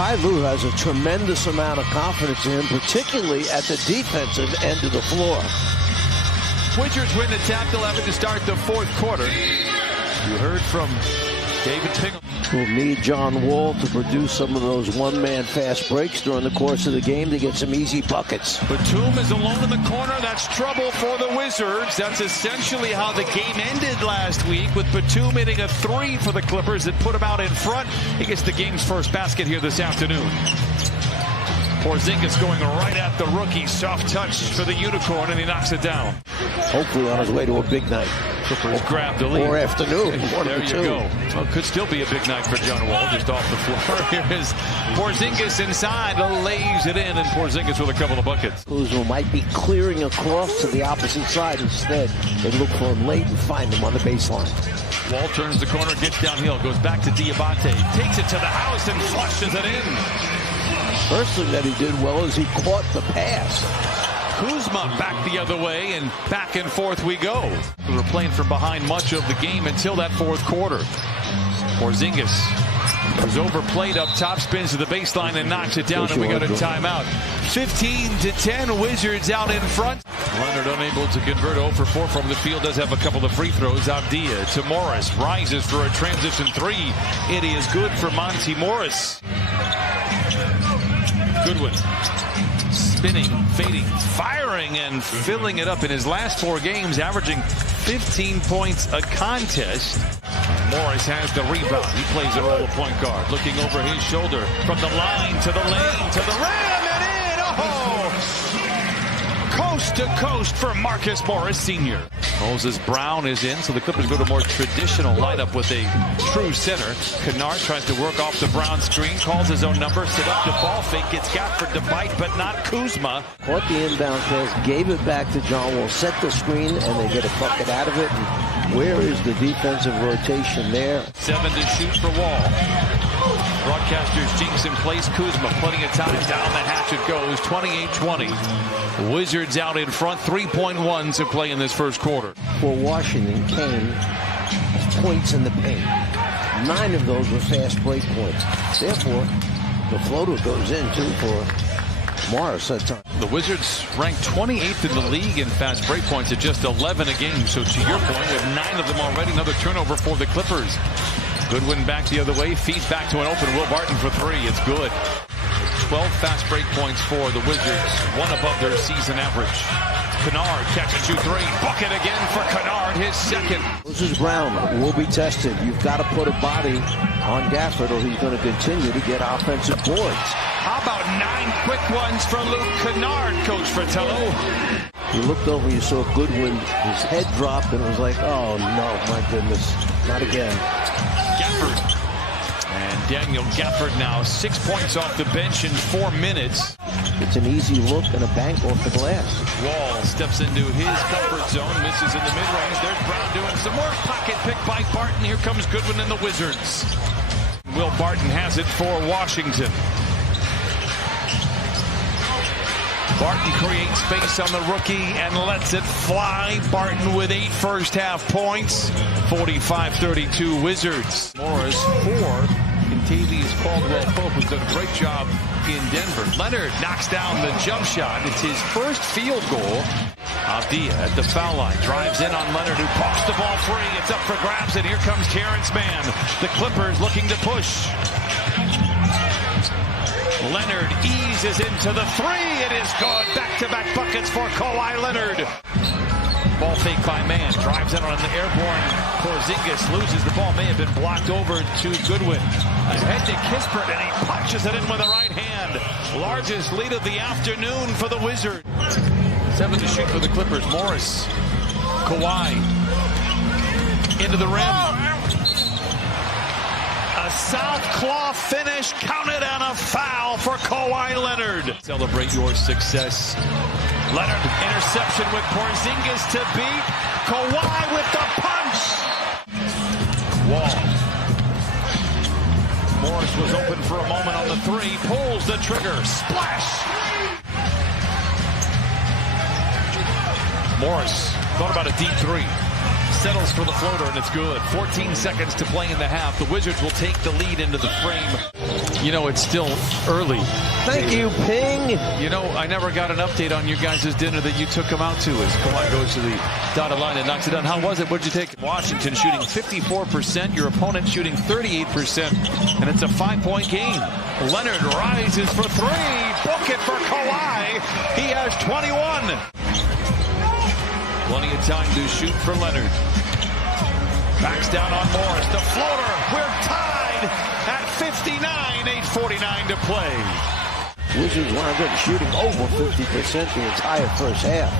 Ty Lue has a tremendous amount of confidence in him, particularly at the defensive end of the floor. Wizards win the tapped 11 to start the fourth quarter. You heard from David Pingle. We'll need John Wall to produce some of those one-man fast breaks during the course of the game to get some easy buckets. Batum is alone in the corner. That's trouble for the Wizards. That's essentially how the game ended last week, with Batum hitting a three for the Clippers that put him out in front. He gets the game's first basket here this afternoon. Porzingis going right at the rookie. Soft touch for the Unicorn, and he knocks it down. Hopefully on his way to a big night. Clippers grab the lead. Or afternoon. There you go. Well, could still be a big night for John Wall, just off the floor. Here is Porzingis inside, lays it in, and Porzingis with a couple of buckets. Kuzma might be clearing across to the opposite side. Instead, they look for him late and find him on the baseline. Wall turns the corner, gets downhill, goes back to Diabate, takes it to the house and flushes it in. First thing that he did well is he caught the pass. Kuzma back the other way, and back and forth we go. We were playing from behind much of the game until that fourth quarter. Porzingis was overplayed up top, spins to the baseline and knocks it down, and we got a timeout. 15-10, Wizards out in front. Leonard unable to convert 0 for 4 from the field, does have a couple of free throws. Abdia to Morris, rises for a transition three. It is good for Monty Morris. Goodwin spinning, fading, firing, and filling it up in his last 4 games, averaging 15 points a contest. Morris has the rebound. He plays the role of point guard, looking over his shoulder from the line to the lane to the rim and in. Oh! Coast to coast for Marcus Morris Sr. Moses Brown is in, so the Clippers go to a more traditional lineup with a true center. Kennard tries to work off the Brown screen, calls his own number, seductive ball fake, gets Gafford to bite, but not Kuzma. Caught the inbound pass, gave it back to John Wall, set the screen, and they get a bucket out of it. And where is the defensive rotation there? 7 to shoot for Wall. Broadcasters jinx in place. Kuzma plenty of time, down the hatch it goes. 28-20. Wizards out in front. 3.1 to play in this first quarter. For Washington came points in the paint. 9 of those were fast break points. Therefore, the floater goes in too for Morris that time. The Wizards ranked 28th in the league in fast break points at just 11 a game. So to your point, with 9 of them already, another turnover for the Clippers. Goodwin back the other way, feeds back to an open Will Barton for 3. It's good. 12 fast break points for the Wizards, 1 above their season average. Kennard catch and shoot 3. Bucket again for Kennard, his second. Moses Brown will be tested. You've got to put a body on Gafford or he's going to continue to get offensive boards. How about 9 quick ones for Luke Kennard, Coach Fratello? You looked over, you saw Goodwin, his head dropped, and it was like, oh no, my goodness, not again. Gafford. And Daniel Gafford now 6 points off the bench in 4 minutes. It's an easy look and a bank off the glass. Wall steps into his comfort zone, misses in the mid-range. There's Brown doing some more pocket pick by Barton. Here comes Goodwin and the Wizards. Will Barton has it for Washington. Barton creates space on the rookie and lets it fly. Barton with 8 first half points. 45-32 Wizards. Morris 4. Contavious Caldwell-Pope has done a great job in Denver. Leonard knocks down the jump shot. It's his first field goal. Abdia at the foul line. Drives in on Leonard, who pops the ball free. It's up for grabs, and here comes Terrence Mann. The Clippers looking to push. Leonard eases into the 3. It is good. Back-to-back buckets for Kawhi Leonard. Ball fake by Mann. Drives in on the airborne. Porzingis loses the ball. May have been blocked over to Goodwin. Ahead to Kispert, and he punches it in with the right hand. Largest lead of the afternoon for the Wizards. 7 to shoot for the Clippers. Morris. Kawhi. Into the rim. A South Claw finish, counted on a foul for Kawhi Leonard. Celebrate your success. Leonard, interception with Porzingis to beat. Kawhi with the punch. Wall. Morris was open for a moment on the 3. Pulls the trigger. Splash. Morris thought about a deep 3. Settles for the floater, and it's good. 14 seconds to play in the half. The Wizards will take the lead into the frame. You know, it's still early. Thank you, Ping. You know, I never got an update on your guys' dinner that you took him out to as Kawhi goes to the dotted line and knocks it down. How was it? What'd you take? Washington shooting 54%, your opponent shooting 38%, and it's a 5-point game. Leonard rises for three. Book it for Kawhi. He has 21. Plenty of time to shoot for Leonard. Backs down on Morris. The floater. We're tied at 59. 8:49 to play. Wizards wound up shooting over 50% the entire first half.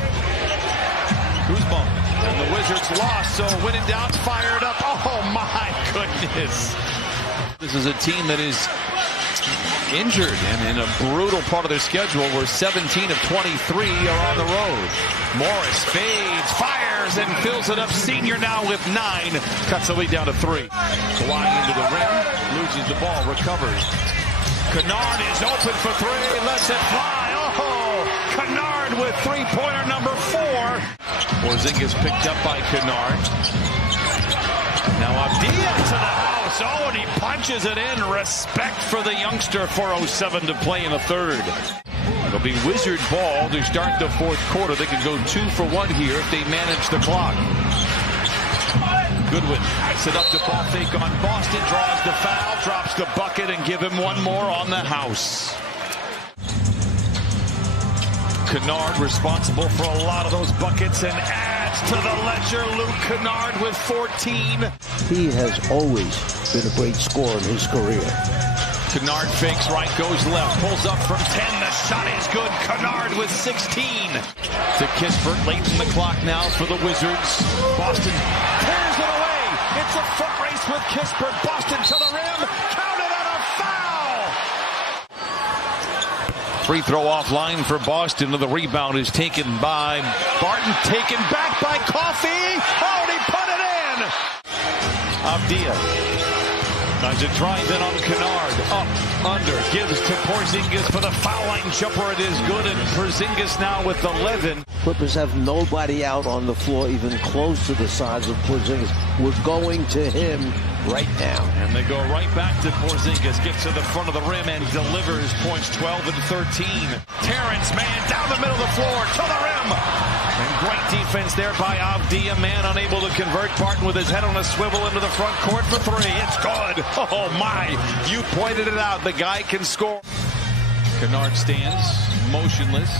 Kuzma and the Wizards lost, so Wynandow's fired up. Oh my goodness. This is a team that is injured and in a brutal part of their schedule where 17 of 23 are on the road. Morris fades, fires, and fills it up. Senior now with 9. Cuts the lead down to 3. Kawhi into the rim, loses the ball, recovers. Kennard is open for 3, lets it fly. Oh, Kennard with three-pointer number 4. Porzingis picked up by Kennard. Now Avdija to the house. Oh, and he punches it in. Respect for the youngster. 4:07 to play in the third. It'll be Wizard ball to start the fourth quarter. They can go 2 for 1 here if they manage the clock. Goodwin backs it up to ball fake on Boston. Draws the foul. Drops the bucket and give him one more on the house. Kennard responsible for a lot of those buckets and adds to the ledger. Luke Kennard with 14. He has always been a great scorer in his career. Kennard fakes right, goes left, pulls up from 10. The shot is good. Kennard with 16. To Kispert, late in the clock now for the Wizards. Boston tears it away. It's a foot race with Kispert. Boston to the rim. Counted on a foul. Free throw offline for Boston. The rebound is taken by Barton. Taken back by Coffey. Oh, and he put it in. Avdija tries to drive in on Kennard. Up, under, gives to Porzingis for the foul line jumper. It is good, and Porzingis now with 11. Clippers have nobody out on the floor even close to the size of Porzingis. We're going to him right now. And they go right back to Porzingis. Gets to the front of the rim and delivers. Points 12 and 13. Terrence Mann down the middle of the floor to the rim. And great defense there by Avdija. Man unable to convert. Barton with his head on a swivel into the front court for 3. It's good. Oh my, you pointed it out. The guy can score. Kennard stands motionless.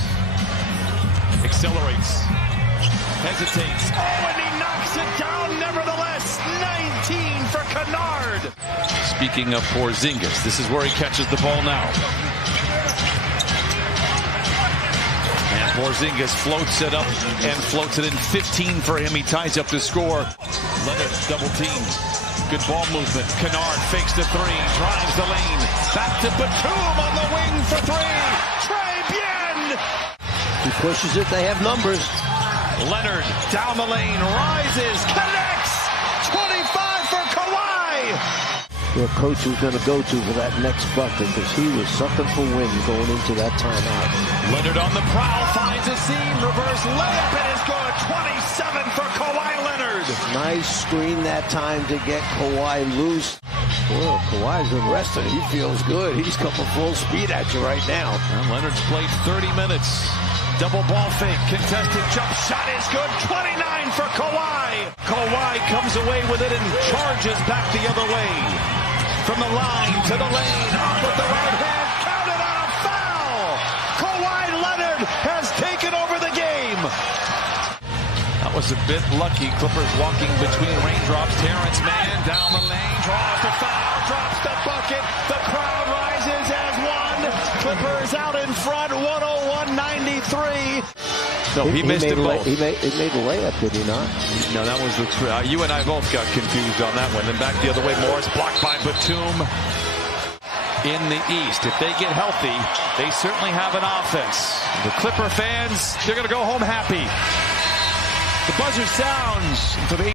Accelerates. Hesitates. Oh, and he knocks it down nevertheless. 19 for Kennard. Speaking of Porzingis, this is where he catches the ball now. And Porzingis floats it up and floats it in. 15 for him. He ties up the score. Leonard double teamed. Good ball movement. Kennard fakes the 3. Drives the lane. Back to Batum on the wing for 3. Trey Bien. He pushes it. They have numbers. Leonard down the lane. Rises. Connects. 25 for Kawhi. Their coach was going to go to for that next bucket because he was sucking for wind going into that timeout. Leonard on the prowl. Finds a seam. Reverse layup. It is good. 27 for Kawhi Leonard. Nice screen that time to get Kawhi loose. Well, Kawhi's been rested. He feels good. He's coming full speed at you right now. And Leonard's played 30 minutes. Double ball fake. Contested jump shot is good. 29 for Kawhi. Kawhi comes away with it and charges back the other way. From the line to the lane. Up with the right hand. Counted on a foul. Kawhi Leonard has taken over the game. That was a bit lucky. Clippers walking between raindrops. Terrence Mann down the lane. Draws the foul. Drops the bucket. The crowd rises as one. Clippers out in front. 101-93. No, he missed it both. He made a layup, did he not? No, that was the you and I both got confused on that one. Then back the other way. Morris blocked by Batum in the East. If they get healthy, they certainly have an offense. The Clipper fans, they're going to go home happy. The buzzer sounds for the